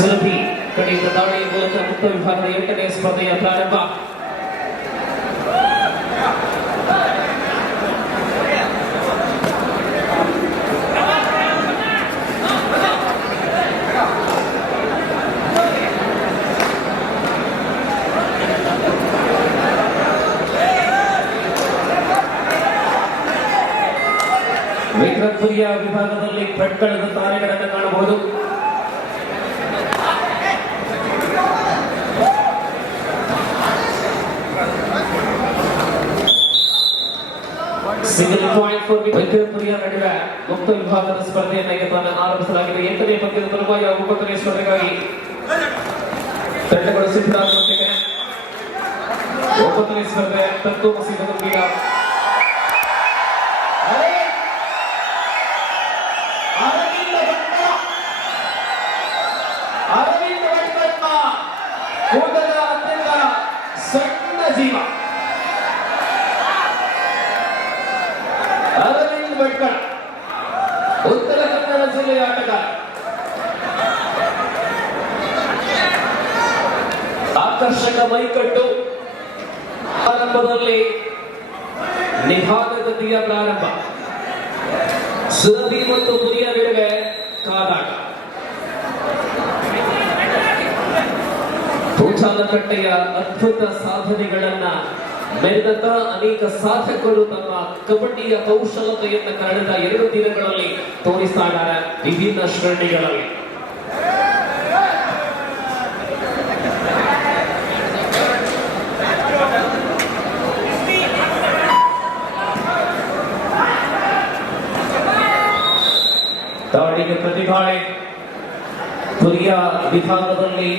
ಸುರಭಿ ಕಡೆಯಿಂದ ದಾಳಿಯ ಮೂಲಕ ಮುಕ್ತ ವಿಭಾಗದ 8ನೇ ಸ್ಪರ್ಧೆಯ ಪ್ರಾರಂಭ. ವಿಕ್ರಮಪುರಿಯ ವಿಭಾಗದಲ್ಲಿ ಭಟ್ಕಳದ ತಾರೆಗಳನ್ನು ಕಾಣಬಹುದು. ಸಿಂಗಲ್ ಪಾಯಿಂಟ್ ಫಾರ್ ವಿಕ್ರಮಪುರಿಯ ನಡುವೆ ಮುಕ್ತ ವಿಭಾಗದ ಸ್ಪರ್ಧೆಯನ್ನು ಆರಂಭಿಸಲಾಗಿದೆ. 8ನೇ ಪಂದ್ಯದ ತರುವಾಯ 9ನೇ ಸ್ಪರ್ಧೆಗಾಗಿ ತಂಡಗಳು ಸಿದ್ಧರಾಗುತ್ತಿವೆ. 9ನೇ ಸ್ಪರ್ಧೆ ತತ್ವ ಸಿದ್ಧಗೊಂಡಿಲ್ಲ. ಅರವಿಂದ ಭಟ್ಕಳ ಕೂದಲ ಅತ್ಯಂತ ಸಣ್ಣ ಜೀವ. ಅರವಿಂದ ಭಟ್ಕಳ ಉತ್ತರ ಕನ್ನಡ ಜಿಲ್ಲೆಯ ಆಟಗಾರ. ಆಕರ್ಷಕ ಮೈಕಟ್ಟು. ಆರಂಭದಲ್ಲಿ ನಿಧಾನಗತಿಯ ಪ್ರಾರಂಭ. ಸುರಭಿ ಮತ್ತು ಪುರಿಯ ನಡುವೆ ಕಾದಾಟ. ಭೂಚಾಲಕಟ್ಟೆಯ ಅದ್ಭುತ ಸಾಧನೆಗಳನ್ನ ಮೆರೆದಂತ ಅನೇಕ ಸಾಧಕರು ತಮ್ಮ ಕಬಡ್ಡಿಯ ಕೌಶಲತೆಯನ್ನು ಕಳೆದ 2 ದಿನಗಳಲ್ಲಿ ತೋರಿಸ್ತಾ ಇದ್ದಾರೆ ವಿಭಿನ್ನ ಶ್ರೇಣಿಗಳಲ್ಲಿ. ದಾಳಿಗೆ ಪ್ರತಿಭಾಳೆ. ಪುರಿಯ ವಿಭಾಗದಲ್ಲಿ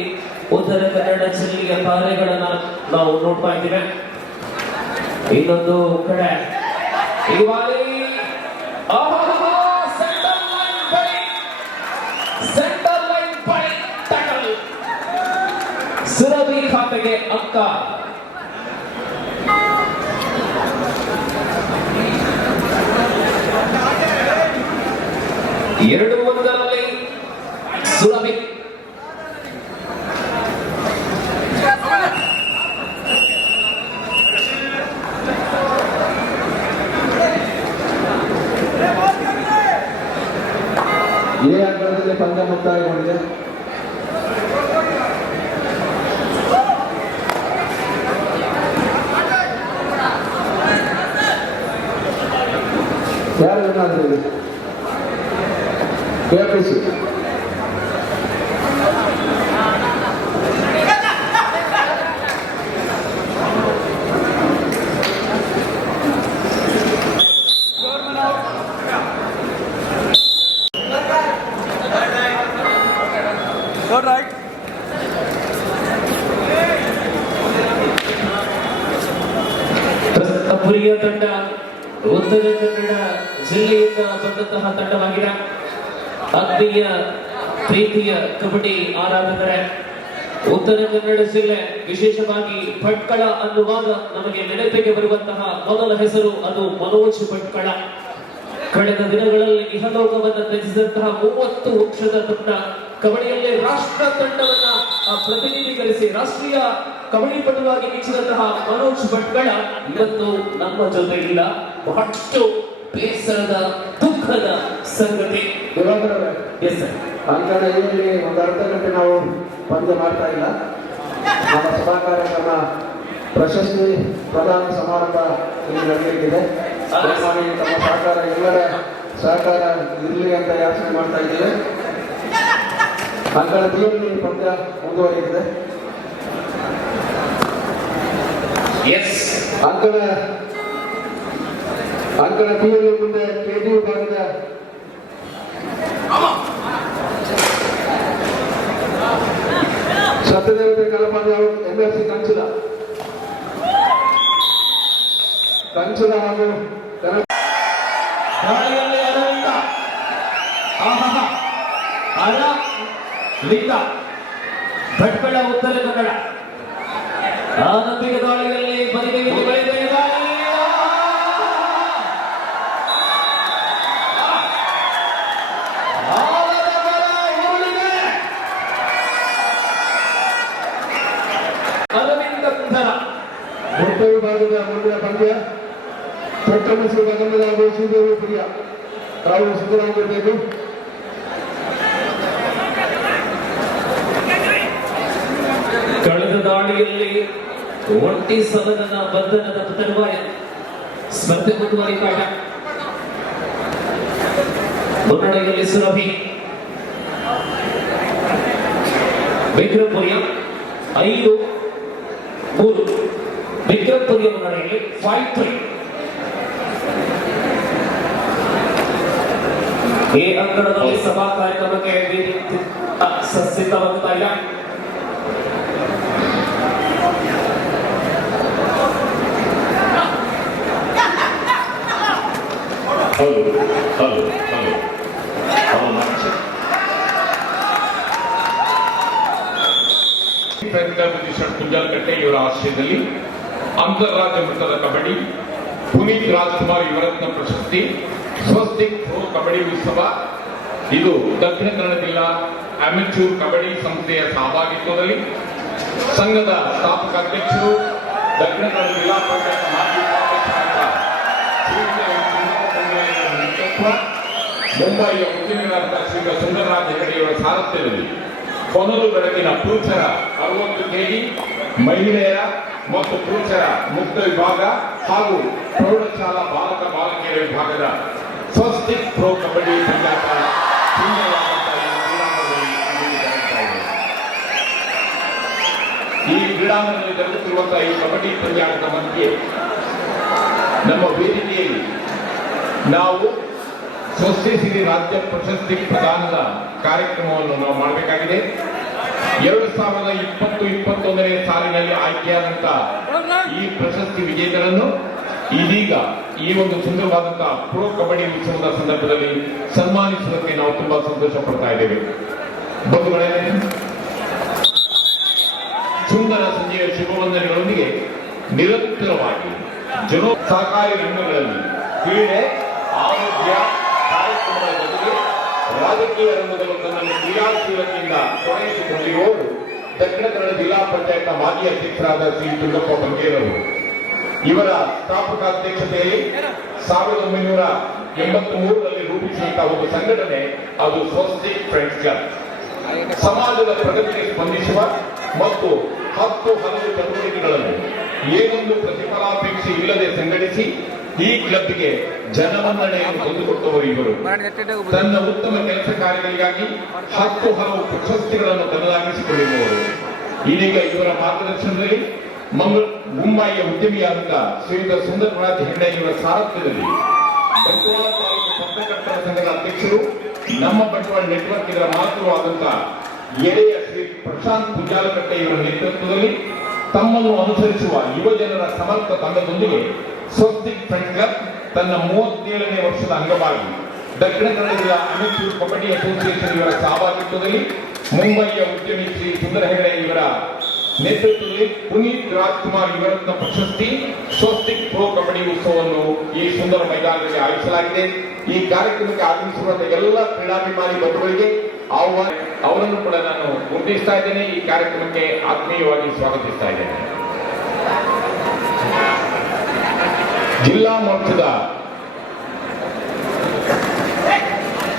ಉತ್ತರ ಕನ್ನಡ ಜಿಲ್ಲೆಯ ತಾರೆಗಳನ್ನ ನಾವು ನೋಡ್ತಾ ಇದ್ದೇವೆ. ಇನ್ನೊಂದು ಕಡೆ ಸೆಂಟರ್ ಲೈನ್ ಬಳಿ ಟಕಲ್. ಸುರಭಿ ಖಾತೆಗೆ ಅಂಕ. ಎರಡು ಒಂದರಲ್ಲಿ ಸುರಭಿ. ಇದೇ ಅಂಕಣದಲ್ಲಿ ಪಂದ್ಯ ಮುಕ್ತಾಯಗೊಂಡಿದೆ. ಯಾರು ಏನಾಗ್ತದೆ KPC ಪುರಿಯ ತಂಡ ಉತ್ತರ ಕನ್ನಡ ಜಿಲ್ಲೆಯಿಂದ ಬಂದಂತಹ ತಂಡವಾಗಿದೆ. ಆತ್ಮೀಯ ಪ್ರೀತಿಯ ಕಬಡ್ಡಿ ಆರಾಧಕರೇ, ಉತ್ತರ ಕನ್ನಡ ಜಿಲ್ಲೆ ವಿಶೇಷವಾಗಿ ಭಟ್ಕಳ ಅನ್ನುವಾಗ ನಮಗೆ ನೆನಪಿಗೆ ಬರುವಂತಹ ಮೊದಲ ಹೆಸರು ಅದು ಮನೋಜ್ ಭಟ್ಕಳ. ಕಳೆದ ದಿನಗಳಲ್ಲಿ ಇಹಲೋಕವನ್ನು ತ್ಯಜಿಸಿದಂತಹ 30 ವರ್ಷದ ತಂಡ ಕಬಡ್ಡಿಯಲ್ಲಿ ರಾಷ್ಟ್ರ ತಂಡವನ್ನ ಪ್ರತಿನಿಧೀಕರಿಸಿ ರಾಷ್ಟ್ರೀಯ ಕಬಡ್ಡಿ ಪಟುವಾಗಿ ಮಿಂಚಿದಂತಹ ಮನೋಜ್ ಭಟ್ಕಳ ಇವತ್ತು ನಮ್ಮ ಜೊತೆ ಇಲ್ಲ. ಬಹಳಷ್ಟು ಬೇಸರದ ದುಃಖದ ಸಂಗತಿ. ಅಂಕಣದಲ್ಲಿ ಒಂದು ಅರ್ಧ ಗಂಟೆ ನಾವು ಪಂದ್ಯ ಮಾಡ್ತಾ ಇಲ್ಲ. ನಮ್ಮ ಸಭಾಕಾರ ನಮ್ಮ ಪ್ರಶಸ್ತಿ ಪ್ರದಾನ ಸಮಾರಂಭ ಇಲ್ಲಿ ನಡೆಯಲಿದೆ. ತಮ್ಮ ಸಹಕಾರ ಎಲ್ಲರ ಸಹಕಾರ ಇರಲಿ ಅಂತ ಯಾಚನೆ ಮಾಡ್ತಾ ಇದ್ದೇವೆ. ಅಂಕಣ ಟಿಯಲ್ಲಿ ಪಂದ್ಯ ಮುಂದುವರಿಯುತ್ತದೆ. ಅಂಕಣ ಟಿಯಲ್ಲಿ ಮುಂದೆ KD ವಿಭಾಗದ ಸತ್ಯದೇವತೆ ಕಲಪಾಡಿ ಅವರು MFC ಕಂಚುಲ ಹಾಗೂ ಭಟ್ಕಳ ಉತ್ತರ ಕನ್ನಡ ಆನಂದಿಕ ದಾಳಿಯಲ್ಲಿ ಬದಿಗೆ ವಿಭಾಗದ ಮುಂದಿನ ಪಂದ್ಯ ಪ್ರಥಮ ಶ್ರೀಗಂಧದ ಹಾಗೂ ಶ್ರೀದೇವಿ ಪ್ರಿಯ ತಾವು ಸಿದ್ಧರಾಗಿರಬೇಕು. ಕಳೆದ ದಾಳಿಯಲ್ಲಿ ಒಂಟಿ ಸದನದ ಬಂಧನದ ತರುವಾಯ ಸ್ಪರ್ಧೆ ಮುಂದುವರಿಕಾಟ. ಮುನ್ನಡೆಯಲ್ಲಿ ಸುರಭಿ ವಿಕ್ರಮಪುರಿಯ 5-3. ವಿಕ್ರಮಪುರಿಯ ಮುನ್ನಡೆಯಲ್ಲಿ 5-3. ಈ ಅಂಕಣದಲ್ಲಿ ಸಭಾ ಕಾರ್ಯಕ್ರಮಕ್ಕೆ ಸಿದ್ಧವಾಗುತ್ತಾ ಇಲ್ಲ. ಕುಂಜಾಲಕಟ್ಟೆ ಇವರ ಆಶ್ರಯದಲ್ಲಿ ಅಂತಾರಾಜ್ಯ ಮಟ್ಟದ ಕಬಡ್ಡಿ ಪುನೀತ್ ರಾಜ್ಕುಮಾರ್ ಯುವರತ್ನ ಪ್ರಶಸ್ತಿ ಸ್ವಸ್ತಿಕ್ ಪ್ರೋ ಕಬಡ್ಡಿ ಉತ್ಸವ ಇದು ದಕ್ಷಿಣ ಕನ್ನಡ ಜಿಲ್ಲಾ ಅಮೆಚೂರ್ ಕಬಡ್ಡಿ ಸಂಸ್ಥೆಯ ಸಹಭಾಗಿತ್ವದಲ್ಲಿ ಸಂಘದ ಸ್ಥಾಪಕ ಅಧ್ಯಕ್ಷರು ದಕ್ಷಿಣ ಕನ್ನಡ ಜಿಲ್ಲಾ ಪಂಚಾಯತ್ ಮಾಜಿ ನೇತೃತ್ವ ಮುಂಬಯಿಯ ಉದ್ಯಮಿಗಳಾದ ಶ್ರೀ ಸುಂದರರಾಜ ಹೆಗಡೆಯವರ ಸಾರಥ್ಯದಲ್ಲಿ ಕೊನಲು ಬೆಳಕಿನ ಪುರುಷರ 60 ಕೆಜಿ, ಮಹಿಳೆಯರ ಮತ್ತು ಪುರುಷರ ಮುಕ್ತ ವಿಭಾಗ ಹಾಗೂ ಪ್ರೌಢಶಾಲಾ ಬಾಲಕ ಬಾಲಕಿಯರ ವಿಭಾಗದ ಸ್ವಸ್ತಿಕ್ ಪ್ರೋ ಕಬಡ್ಡಿ ಪಂದ್ಯಾಟ ಈ ಕ್ರೀಡಾಂಗಣದಲ್ಲಿ ಜರುಗುತ್ತಿರುವಂತಹ ಈ ಕಬಡ್ಡಿ ಪಂದ್ಯಾಟದ ಮಧ್ಯೆ ನಮ್ಮ ವೇದಿಕೆಯಲ್ಲಿ ನಾವು ಸ್ವಸ್ತಿ ಸಿರಿ ರಾಜ್ಯ ಪ್ರಶಸ್ತಿ ಪ್ರದಾನದ ಕಾರ್ಯಕ್ರಮವನ್ನು ನಾವು ಮಾಡಬೇಕಾಗಿದೆ. 2020-21ನೇ ಸಾಲಿನಲ್ಲಿ ಆಯ್ಕೆಯಾದಂತಹ ಈ ಪ್ರಶಸ್ತಿ ವಿಜೇತರನ್ನು ಇದೀಗ ಈ ಒಂದು ಸುಂದರವಾದಂತಹ ಪ್ರೋ ಕಬಡ್ಡಿ ಉತ್ಸವದ ಸಂದರ್ಭದಲ್ಲಿ ಸನ್ಮಾನಿಸುವುದಕ್ಕೆ ನಾವು ತುಂಬಾ ಸಂತೋಷ ಪಡ್ತಾ ಇದ್ದೇವೆ. ಬಂಧುಗಳೇ, ಸುಂದರ ಸಂಜೆಯ ಶುಭವಂದನೆಗಳೊಂದಿಗೆ ನಿರಂತರವಾಗಿ ಸಹಕಾರಿ ರಂಗಗಳಲ್ಲಿ ಕ್ರೀಡೆ, ಆರೋಗ್ಯ ಕಾರ್ಯಕ್ರಮಗಳ ಜೊತೆಗೆ ರಾಜಕೀಯ ರಂಗದಲ್ಲಿ ತನ್ನನ್ನು ಕ್ರಿಯಾಶೀಲತೆಯಿಂದ ತೊಡಗಿಸಿಕೊಂಡಿರುವವರು ದಕ್ಷಿಣ ಕನ್ನಡ ಜಿಲ್ಲಾ ಪಂಚಾಯತ್ ಮಾಜಿ ಅಧ್ಯಕ್ಷರಾದ ಶ್ರೀ ತುಂಗಪ್ಪ ಬಂಗೇರವರು. ಇವರ ಸ್ಥಾಪಕ ಅಧ್ಯಕ್ಷತೆಯಲ್ಲಿ 1983ರಲ್ಲಿ ರೂಪಿಸಿದಂತಹ ಒಂದು ಸಂಘಟನೆ ಅದು ಸ್ವಸ್ತಿಕ್ ಫ್ರೆಂಡ್ಸ್ ಕ್ಲಬ್. ಸಮಾಜದ ಪ್ರಗತಿಗೆ ಸ್ಪಂದಿಸುವ ಮತ್ತು 10 ಹಲವು ಚಟುವಟಿಕೆಗಳನ್ನು ಏನೊಂದು ಪ್ರತಿಫಲಾಪೇಕ್ಷೆ ಇಲ್ಲದೆ ಸಂಘಟಿಸಿ ಈ ಕ್ಲಬ್ಗೆ ಜನಮನ್ನಣೆಯನ್ನು ತಂದುಕೊಟ್ಟವರು ಇವರು. ತನ್ನ ಉತ್ತಮ ಕೆಲಸ ಕಾರ್ಯಗಳಿಗಾಗಿ 10 ಹಲವು ಪ್ರಶಸ್ತಿಗಳನ್ನು ತನ್ನದಾಗಿಸಿಕೊಂಡಿರುವವರು. ಇದೀಗ ಇವರ ಮಾರ್ಗದರ್ಶನದಲ್ಲಿ ಮುಂಬಯಿಯ ಉದ್ಯಮಿಯಾದಂಥ ಶ್ರೀಯುತ ಸುಂದರರಾಜ್ ಹೆಗಡೆ ಇವರ ಸಾರಥ್ಯದಲ್ಲಿ ಬಂಟ್ವಾಳ ತಾಲೂಕು ಪತ್ರಕರ್ತರ ಸಂಘದ ಅಧ್ಯಕ್ಷರು, ನಮ್ಮ ಬಂಟ್ವಾಳ ನೆಟ್ವರ್ಕ್ ಇದರ ಮಾತೃ ಆದಂತಹ ಎಳೆಯ ಶ್ರೀ ಪ್ರಶಾಂತ್ ಕುಂಜಾಲಕಟ್ಟೆ ಇವರ ನೇತೃತ್ವದಲ್ಲಿ ತಮ್ಮನ್ನು ಅನುಸರಿಸುವ ಯುವ ಜನರ ಸಮರ್ಥ ತಂಡದೊಂದಿಗೆ ಸ್ವಸ್ತಿಕ್ ಫ್ರೆಂಡ್ಸ್ ಕ್ಲಬ್ ತನ್ನ 37ನೇ ವರ್ಷದ ಅಂಗವಾಗಿ ದಕ್ಷಿಣ ಕನ್ನಡ ಜಿಲ್ಲಾ ಅಮೆಚೂರ್ ಕಬಡ್ಡಿ ಅಸೋಸಿಯೇಷನ್ ಇವರ ಸಹಭಾಗಿತ್ವದಲ್ಲಿ ಮುಂಬಯಿಯ ಉದ್ಯಮಿ ಶ್ರೀ ಸುಂದರ ಹೆಗಡೆ ಇವರ ನೇತೃತ್ವದಲ್ಲಿ ಪುನೀತ್ ರಾಜ್ಕುಮಾರ್ ಯುವರತ್ನ ಪ್ರಶಸ್ತಿ ಸ್ವಸ್ತಿಕ್ ಪ್ರೋ ಕಬಡ್ಡಿ ಉತ್ಸವವನ್ನು ಈ ಸುಂದರ ಮೈದಾನದಲ್ಲಿ ಆಯೋಜಿಸಲಾಗಿದೆ. ಈ ಕಾರ್ಯಕ್ರಮಕ್ಕೆ ಆಗಮಿಸಿರುವಂತಹ ಎಲ್ಲ ಕ್ರೀಡಾಭಿಮಾನಿ ಬಂಧುಗಳಿಗೆ ಅವರನ್ನು ಕೂಡ ನಾನು ಗುರುತಿಸ್ತಾ ಇದ್ದೇನೆ. ಈ ಕಾರ್ಯಕ್ರಮಕ್ಕೆ ಆತ್ಮೀಯವಾಗಿ ಸ್ವಾಗತಿಸ್ತಾ ಇದ್ದೇನೆ. ಜಿಲ್ಲಾ ಮಟ್ಟದ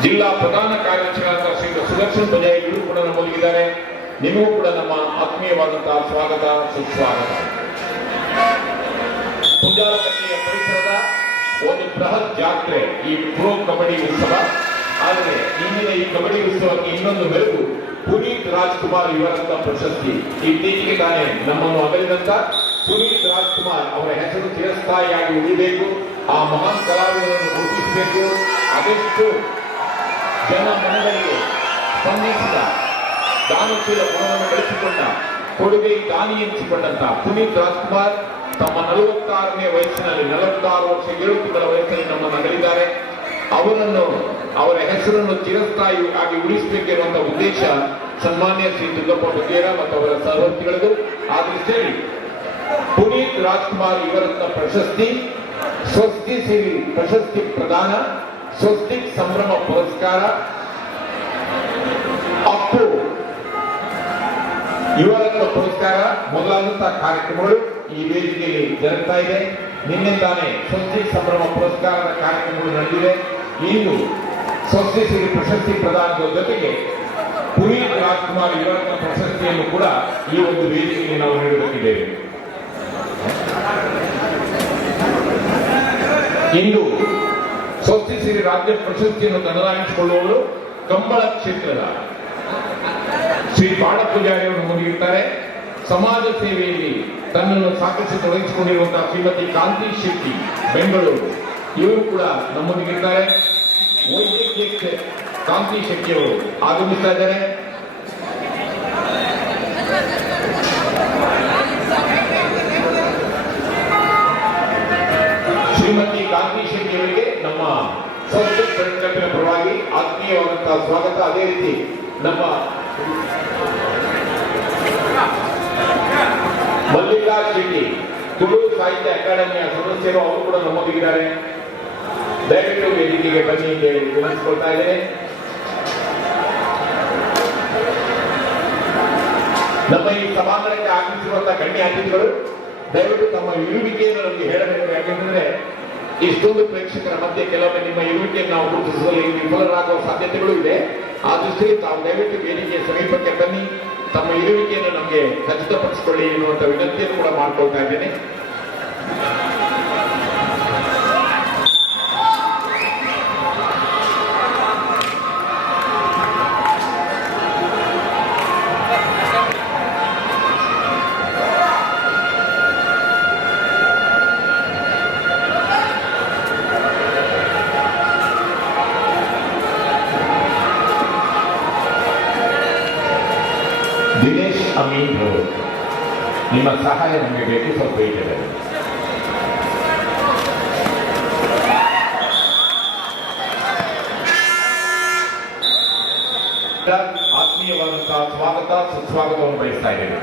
ಜಿಲ್ಲಾ ಪ್ರಧಾನ ಕಾರ್ಯದರ್ಶಿಯಾದ ಶ್ರೀ ಸುದರ್ಶನ್ ಬಜಾಯ್ ಇವರು ಕೂಡ ನಮ್ಮೊಂದಿಗಿದ್ದಾರೆ. ನಿಮಗೂ ಕೂಡ ನಮ್ಮ ಆತ್ಮೀಯವಾದಂತಹ ಸ್ವಾಗತ, ಸುಸ್ವಾಗತ. ಕುಂಜಾಲಕಟ್ಟೆಯ ಪರಿಸರದ ಒಂದು ಬೃಹತ್ ಜಾತ್ರೆ ಈ ಪ್ರೋ ಕಬಡ್ಡಿ ಉತ್ಸವ. ಆದರೆ ಇಂದಿನ ಈ ಕಬಡ್ಡಿ ಉತ್ಸವಕ್ಕೆ ಇನ್ನೊಂದು ಮೆರುಗು ಪುನೀತ್ ರಾಜ್ಕುಮಾರ್ ಯುವರತ್ನ ಪ್ರಶಸ್ತಿ. ಇತ್ತೀಚೆಗೆ ತಾನೇ ನಮ್ಮನ್ನು ಅಗಲಿದಂತ ಪುನೀತ್ ರಾಜ್ಕುಮಾರ್ ಅವರ ಹೆಸರು ಚಿರಸ್ಥಾಯಿಯಾಗಿ ಉಳಿಬೇಕು, ಆ ಮಹಾನ್ ಕಲಾವಿದರನ್ನು ಗುರುತಿಸಬೇಕು. ಅದೆಷ್ಟು ಜನ ಮನಗಳಿಗೆ ಸ್ಪಂದಿಸಿದ ದಾನಶೀಲ ಗುಣವನ್ನು ಬೆಳೆಸಿಕೊಂಡ ಕೊಡುಗೆ ದಾನಿ ಎನಿಸಿಕೊಂಡಂತ ಪುನೀತ್ ರಾಜ್ಕುಮಾರ್ ತಮ್ಮ 46ನೇ ವಯಸ್ಸಿನಲ್ಲಿ 46 ವರ್ಷ 7 ತಿಂಗಳ ವಯಸ್ಸಿನಲ್ಲಿ ನಮ್ಮನ್ನು ಅಗಲಿದ್ದಾರೆ. ಅವರ ಹೆಸರನ್ನು ಚಿರಸ್ಥಾಯಿ ಆಗಿ ಉಳಿಸಬೇಕೆನ್ನುವಂತಹ ಉದ್ದೇಶ ಸನ್ಮಾನ್ಯ ಶ್ರೀ ತುಂಗಪ್ಪ ಬಂಗೇರ ಮತ್ತು ಅವರ ಸಹವರ್ತಿಗಳದು. ಆ ದೃಷ್ಟಿಯಲ್ಲಿ ಪುನೀತ್ ರಾಜ್ಕುಮಾರ್ ಯುವರತ್ನ ಪ್ರಶಸ್ತಿ, ಸ್ವಸ್ತಿ ಸಿರಿ ಪ್ರಶಸ್ತಿ ಪ್ರದಾನ, ಸ್ವಸ್ತಿಕ್ ಸಂಭ್ರಮ ಪುರಸ್ಕಾರ, ಅಪ್ಪು ಯುವರತ್ನ ಪುರಸ್ಕಾರ ಮೊದಲಾದಂತಹ ಕಾರ್ಯಕ್ರಮಗಳು ಈ ವೇದಿಕೆಯಲ್ಲಿ ಜರುಗ್ತಾ ಇದೆ. ನಿನ್ನೆ ತಾನೇ ಸ್ವಸ್ತಿಕ್ ಸಂಭ್ರಮ ಪುರಸ್ಕಾರದ ಕಾರ್ಯಕ್ರಮಗಳು ನಡೆದಿದೆ. ಇಂದು ಸ್ವಸ್ತಿಕ್ ಪ್ರಶಸ್ತಿ ಪ್ರದಾನದ ಜೊತೆಗೆ ಪುನೀತ್ ರಾಜ್ಕುಮಾರ್ ಯುವರತ್ನ ಪ್ರಶಸ್ತಿಯನ್ನು ಕೂಡ ಈ ಒಂದು ವೇದಿಕೆಯಲ್ಲಿ ನಾವು ನೀಡುತ್ತಿದ್ದೇವೆ. ಇಂದು ಸ್ವಸ್ತಿಕ್ ರಾಜ್ಯ ಪ್ರಶಸ್ತಿಯನ್ನು ತನ್ನದಾಗಿಸಿಕೊಳ್ಳುವವರು ಕಂಬಳ ಕ್ಷೇತ್ರದ ಶ್ರೀ ಬಾಳ ಪೂಜಾರಿ ಅವರು ಮುಗಿಯುತ್ತಾರೆ. ಸಮಾಜ ಸೇವೆಯಲ್ಲಿ ತನ್ನನ್ನು ಸಾಕಷ್ಟು ತೊಡಗಿಸಿಕೊಂಡಿರುವಂತಹ ಶ್ರೀಮತಿ ಕಾಂತಿ ಶೆಟ್ಟಿ ಬೆಂಗಳೂರು ಇವರು ಕೂಡ ನಮ್ಮೊಂದಿಗಿದ್ದಾರೆ. ವೈದ್ಯಕೀಯ ಕಾಂತಿ ಶೆಟ್ಟಿ ಅವರು ಆಗಮಿಸ್ತಾ ಇದ್ದಾರೆ. ಶ್ರೀಮತಿ ಕಾಂತಿ ಶೆಟ್ಟಿ ಅವರಿಗೆ ನಮ್ಮ ಸ್ವಸ್ತಿಕ್ ಸಂಘಟನೆ ಪರವಾಗಿ ಆತ್ಮೀಯವಾದಂತಹ ಸ್ವಾಗತ. ಅದೇ ರೀತಿ ನಮ್ಮ ಮಲ್ಲಿಕಾ ಶೆಟ್ಟಿ ತುಳು ಸಾಹಿತ್ಯ ಅಕಾಡೆಮಿಯ ಸದಸ್ಯರು ಅವರು ಕೂಡ ನಮ್ಮೊಂದಿಗಿದ್ದಾರೆ. ದಯವಿಟ್ಟು ವೇದಿಕೆಗೆ ಬನ್ನಿ ಅಂತ ಹೇಳಿ ವಿನಂತಿಸಿಕೊಳ್ತಾ ಇದ್ದೇನೆ. ನಮ್ಮ ಈ ಸಭಾಂಗಣಕ್ಕೆ ಆಗಮಿಸಿರುವಂತಹ ಗಣ್ಯ ಅತಿಥಿಗಳು ದಯವಿಟ್ಟು ತಮ್ಮ ಇರುವಿಕೆಯನ್ನು ನಮಗೆ ಹೇಳಬೇಕು. ಯಾಕೆಂದ್ರೆ ಇಷ್ಟೊಂದು ಪ್ರೇಕ್ಷಕರ ಮಧ್ಯೆ ಕೆಲವೊಮ್ಮೆ ನಿಮ್ಮ ಇರುವಿಕೆಯನ್ನು ನಾವು ಗುರುತಿಸುವಲ್ಲಿ ವಿಫಲರಾಗುವ ಸಾಧ್ಯತೆಗಳು ಇದೆ. ಆ ದೃಷ್ಟಿಯಲ್ಲಿ ತಾವು ದಯವಿಟ್ಟು ವೇದಿಕೆಯ ಸಮೀಪಕ್ಕೆ ಬನ್ನಿ, ತಮ್ಮ ಇರುವಿಕೆಯನ್ನು ನಮಗೆ ಖಚಿತಪಡಿಸಿಕೊಳ್ಳಿ ಎನ್ನುವಂತ ವಿನಂತಿಯನ್ನು ಕೂಡ ಮಾಡ್ಕೊಳ್ತಾ ಇದ್ದೇನೆ. ದಿನೇಶ್ ಅಮೀನ್ ಅವರು ನಿಮ್ಮ ಸಹಾಯ ನಮಗೆ ಬೇಕು. ಸ್ವಲ್ಪ ಇದೆ ಆತ್ಮೀಯವಾದಂತಹ ಸ್ವಾಗತ ಸುಸ್ವಾಗತವನ್ನು ಬಯಸ್ತಾ ಇದ್ದೇವೆ.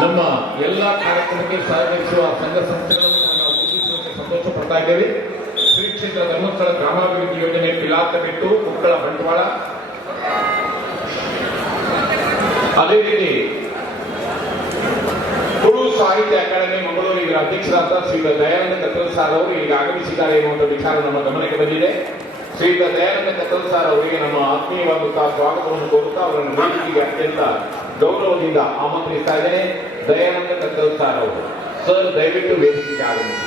ನಮ್ಮ ಎಲ್ಲ ಕಾರ್ಯಕ್ರಮಕ್ಕೆ ಸಹಕರಿಸುವ ಸಂಘ ಸಂಸ್ಥೆಗಳನ್ನು ನಾವು ಗುರುತಿಸುವಂತೆ ಸಂತೋಷ ಪಡ್ತಾ ಇದ್ದೇವೆ. ಶ್ರೀ ಕ್ಷೇತ್ರ ಧರ್ಮಸ್ಥಳ ಗ್ರಾಮಾಭಿವೃದ್ಧಿ ಯೋಜನೆ ಪಿಲಾತಬೆಟ್ಟು ಉಕ್ಕಳ ಬಂಟ್ವಾಳ, ಅದೇ ರೀತಿ ತುಳು ಸಾಹಿತ್ಯ ಅಕಾಡೆಮಿ ಮಂಗಳೂರು ಇದರ ಅಧ್ಯಕ್ಷರಾದ ಶ್ರೀಯುತ ದಯಾನಂದ ಕತ್ತಲ್ ಸಾರ್ ಅವರು ಈಗ ಆಗಮಿಸಿದ್ದಾರೆ ಎನ್ನುವಂಥ ವಿಚಾರ ನಮ್ಮ ಗಮನಕ್ಕೆ ಬಂದಿದೆ. ಶ್ರೀಯುತ ದಯಾನಂದ ಕತ್ತಲ್ ಸಾರ್ ಅವರಿಗೆ ನಮ್ಮ ಆತ್ಮೀಯವಾದಂತಹ ಸ್ವಾಗತವನ್ನು ಕೋರುತ್ತಾ ಅವರನ್ನು ವೇದಿಕೆಗೆ ಅತ್ಯಂತ ಗೌರವದಿಂದ ಆಮಂತ್ರಿಸ್ತಾ ಇದ್ದೇನೆ. ದಯಾನಂದ ಕತ್ತಲ್ ಸಾರ್ ಅವರು ಸರ್ ದಯವಿಟ್ಟು ವೇದಿಕೆಗೆ ಆಗಮಿಸಿ.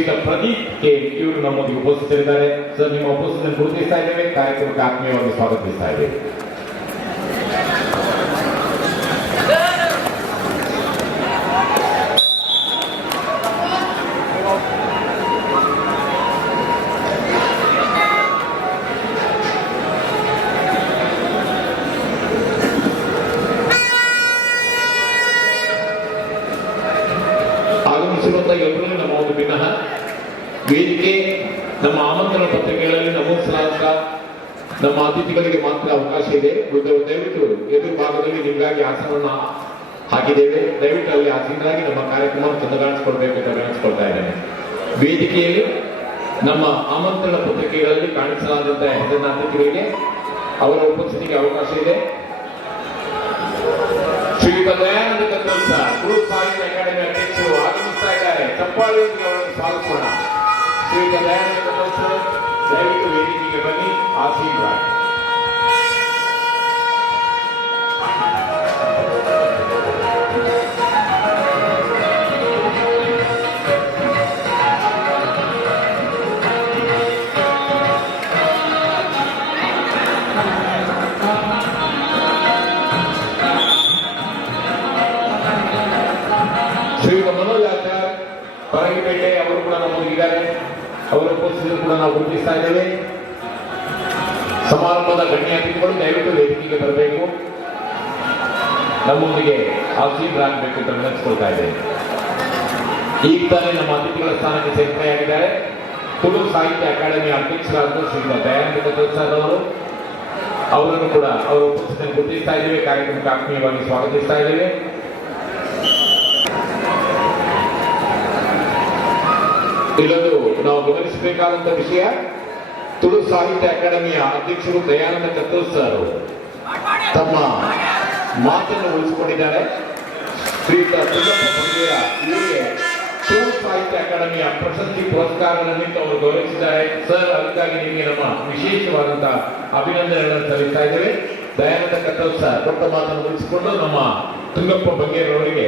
ಶ್ರೀಯುತ ಪ್ರದೀಪ್ ಕೆ ಇವರು ನಮ್ಮೊಂದಿಗೆ ಉಪಸ್ಥಿತರಿದ್ದಾರೆ. ಸರ್, ನಿಮ್ಮ ಉಪಸ್ಥಿತಿಯನ್ನು ಗುರುತಿಸ್ತಾ ಇದ್ದೇವೆ, ಕಾರ್ಯಕ್ರಮಕ್ಕೆ ಆತ್ಮೀಯವಾಗಿ ಸ್ವಾಗತಿಸ್ತಾ ಇದ್ದೇವೆ. ಆಗಮಿಸಿರುವಂತಹ ಎಲ್ಲರೂ ನಮ್ಮ ಒಂದು ಭಿನ್ನ ವೇದಿಕೆ ನಮ್ಮ ಆಮಂತ್ರಣ ಪತ್ರಿಕೆಗಳಲ್ಲಿ ನಮೂದಿಸಲಾದ ನಮ್ಮ ಅತಿಥಿಗಳಿಗೆ ಮಾತ್ರ ಅವಕಾಶ ಇದೆ. ದಯವಿಟ್ಟು ಎದುರು ಭಾಗದಲ್ಲಿ ನಿಮಗಾಗಿ ಆಸನವನ್ನು ಹಾಕಿದ್ದೇವೆ. ದಯವಿಟ್ಟು ಅಲ್ಲಿ ಆಸೀನರಾಗಿ ನಮ್ಮ ಕಾರ್ಯಕ್ರಮ ಚಂದಗಾಣಿಸಿಕೊಳ್ಬೇಕು ಅಂತ ವಿನಂತಿಸ್ಕೊಳ್ತಾ ಇದ್ದೇನೆ. ವೇದಿಕೆಯಲ್ಲಿ ನಮ್ಮ ಆಮಂತ್ರಣ ಪತ್ರಿಕೆಗಳಲ್ಲಿ ಕಾಣಿಸಲಾದಂತಹ ಹೆಸರಿನ ಅತಿಥಿಗಳಿಗೆ ಅವರ ಉಪಸ್ಥಿತಿಗೆ ಅವಕಾಶ ಇದೆ. ಶ್ರೀಯುತ ದಯಾನಂದ ಕತ್ತಲ್ ಸರ್, ಗುರು ಸಾಹಿತ್ಯ ಅಕಾಡೆಮಿ ಅಧ್ಯಕ್ಷರು ಆಗಮಿಸ್ತಾ ಇದ್ದಾರೆ. ಚಪ್ಪಾಳೆಯೊಂದಿಗೆ ಅವರನ್ನು ಸ್ವಾಗತಿಸೋಣ. ಶ್ರೀಯುತ ದಯಾನಂದ ಕತ್ತಲ್ ಸರ್, ದಯವಿಟ್ಟು ವೇದಿಕೆಗೆ ಬನ್ನಿ, ಆಶೀರ್ವಾದ. ಶ್ರೀಯುತ ಮನೋಜ್ ಆಚಾರ್ ಪರಂಗಿಪೇಟೆ ಅವರು ಕೂಡ ನಮ್ಮೊಂದಿಗಿದ್ದಾರೆ. ಅವರ ಉಪಸ್ಥಿತಿ ಕೂಡ ನಾವು ಗುರುತಿಸ್ತಾ ಇದ್ದೇವೆ. ಸಮಾರಂಭದ ಗಣ್ಯ ಅತಿಥಿಗಳು ದಯವಿಟ್ಟು ವೇದಿಕೆಗೆ ಬರಬೇಕು, ನಮ್ಮೊಂದಿಗೆ ಆಶೀರ್ವಾದರಾಗಬೇಕು ಅಂತ ವಿನಂತಿಸ್ಕೊಳ್ತಾ ಇದ್ದೇವೆ. ಈಗ ತಾನೇ ನಮ್ಮ ಅತಿಥಿಗಳ ಸ್ಥಾನಕ್ಕೆ ಸೇರ್ಪಡೆಯಾಗಿದ್ದಾರೆ ತುಳು ಸಾಹಿತ್ಯ ಅಕಾಡೆಮಿ ಅಧ್ಯಕ್ಷರಾದ ಶ್ರೀಯುತ ದಯಾನಂದ ಕತ್ತಲ್ ಸರ್ ಅವರು. ಅವರನ್ನು ಕೂಡ ಅವರ ಉಪಸ್ಥಿತಿಯನ್ನು ಗುರುತಿಸ್ತಾ ಇದ್ದೇವೆ, ಕಾರ್ಯಕ್ರಮಕ್ಕೆ ಆತ್ಮೀಯವಾಗಿ ಸ್ವಾಗತಿಸ್ತಾ ಇದ್ದೇವೆ. ಇಲ್ಲೊಂದು ನಾವು ಗಮನಿಸಬೇಕಾದಂತ ವಿಷಯ, ತುಳು ಸಾಹಿತ್ಯ ಅಕಾಡೆಮಿಯ ಅಧ್ಯಕ್ಷರು ದಯಾನಂದ ಕತ್ತಲ್ ಸರ್ ತಮ್ಮ ಮಾತನ್ನು ಉಳಿಸಿಕೊಂಡಿದ್ದಾರೆ. ಶ್ರೀಯುತ ತುಳಪ್ಪ ಬಂಗೇರ ಇವರಿಗೆ ತುಳು ಸಾಹಿತ್ಯ ಅಕಾಡೆಮಿಯ ಪ್ರಶಸ್ತಿ ಪುರಸ್ಕಾರ ನಿಮಿತ್ತ ಅವರು ಗೌರವಿಸಿದ್ದಾರೆ. ಸರ್, ಅದಕ್ಕಾಗಿ ನಿಮಗೆ ನಮ್ಮ ವಿಶೇಷವಾದಂತಹ ಅಭಿನಂದನೆಗಳನ್ನು ಸಲ್ಲಿಸ್ತಾ ಇದ್ದೇವೆ. ದಯಾನಂದ ಕತ್ತಲ್ ಸರ್ ಕೊಟ್ಟ ಮಾತನ್ನು ಉಳಿಸಿಕೊಂಡು ನಮ್ಮ ತುಂಗಪ್ಪ ಬಂಗೇರವರಿಗೆ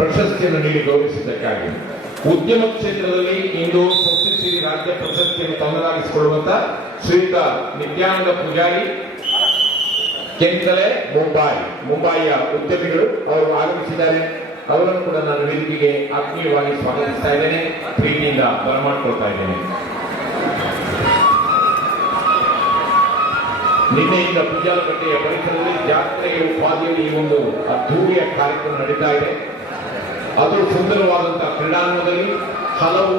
ಪ್ರಶಸ್ತಿಯನ್ನು ನೀಡಿ ಗೌರವಿಸಿದ್ದಕ್ಕಾಗಿ. ಉದ್ಯಮ ಕ್ಷೇತ್ರದಲ್ಲಿ ಇಂದು ಸಂಸ್ಥೆ ರಾಜ್ಯ ಪ್ರಶಸ್ತಿಯನ್ನು ತನ್ನದಾಗಿಸಿಕೊಳ್ಳುವಂತ ಶ್ರೀಯುತ ನಿತ್ಯಾನಂದ ಪೂಜಾರಿ ಕೆಂಕಲೆ ಮುಂಬೈಯ ಉದ್ಯಮಿಗಳು ಅವರು ಆಗಮಿಸಿದ್ದಾರೆ. ಅವರನ್ನು ಕೂಡ ನಾನು ವೇದಿಕೆಗೆ ಆತ್ಮೀಯವಾಗಿ ಸ್ವಾಗತಿಸ್ತಾ ಇದ್ದೇನೆ, ಪ್ರೀತಿಯಿಂದ ಬರಮಾಡಿಕೊಳ್ತಾ ಇದ್ದೇನೆ. ನಿನ್ನೆಯಿಂದ ಪೂಜಾರಕಟ್ಟೆಯ ಪರಿಸರದಲ್ಲಿ ಜಾತ್ರೆಗೆ ಉಪಾಧಿಯಲ್ಲಿ ಈ ಒಂದು ಅದ್ಧೂರಿಯ ಕಾರ್ಯಕ್ರಮ ನಡೀತಾ ಇದೆ. ಅದು ಸುಂದರವಾದಂತಹ ಕ್ರೀಡಾಂಗಣದಲ್ಲಿ ಹಲವು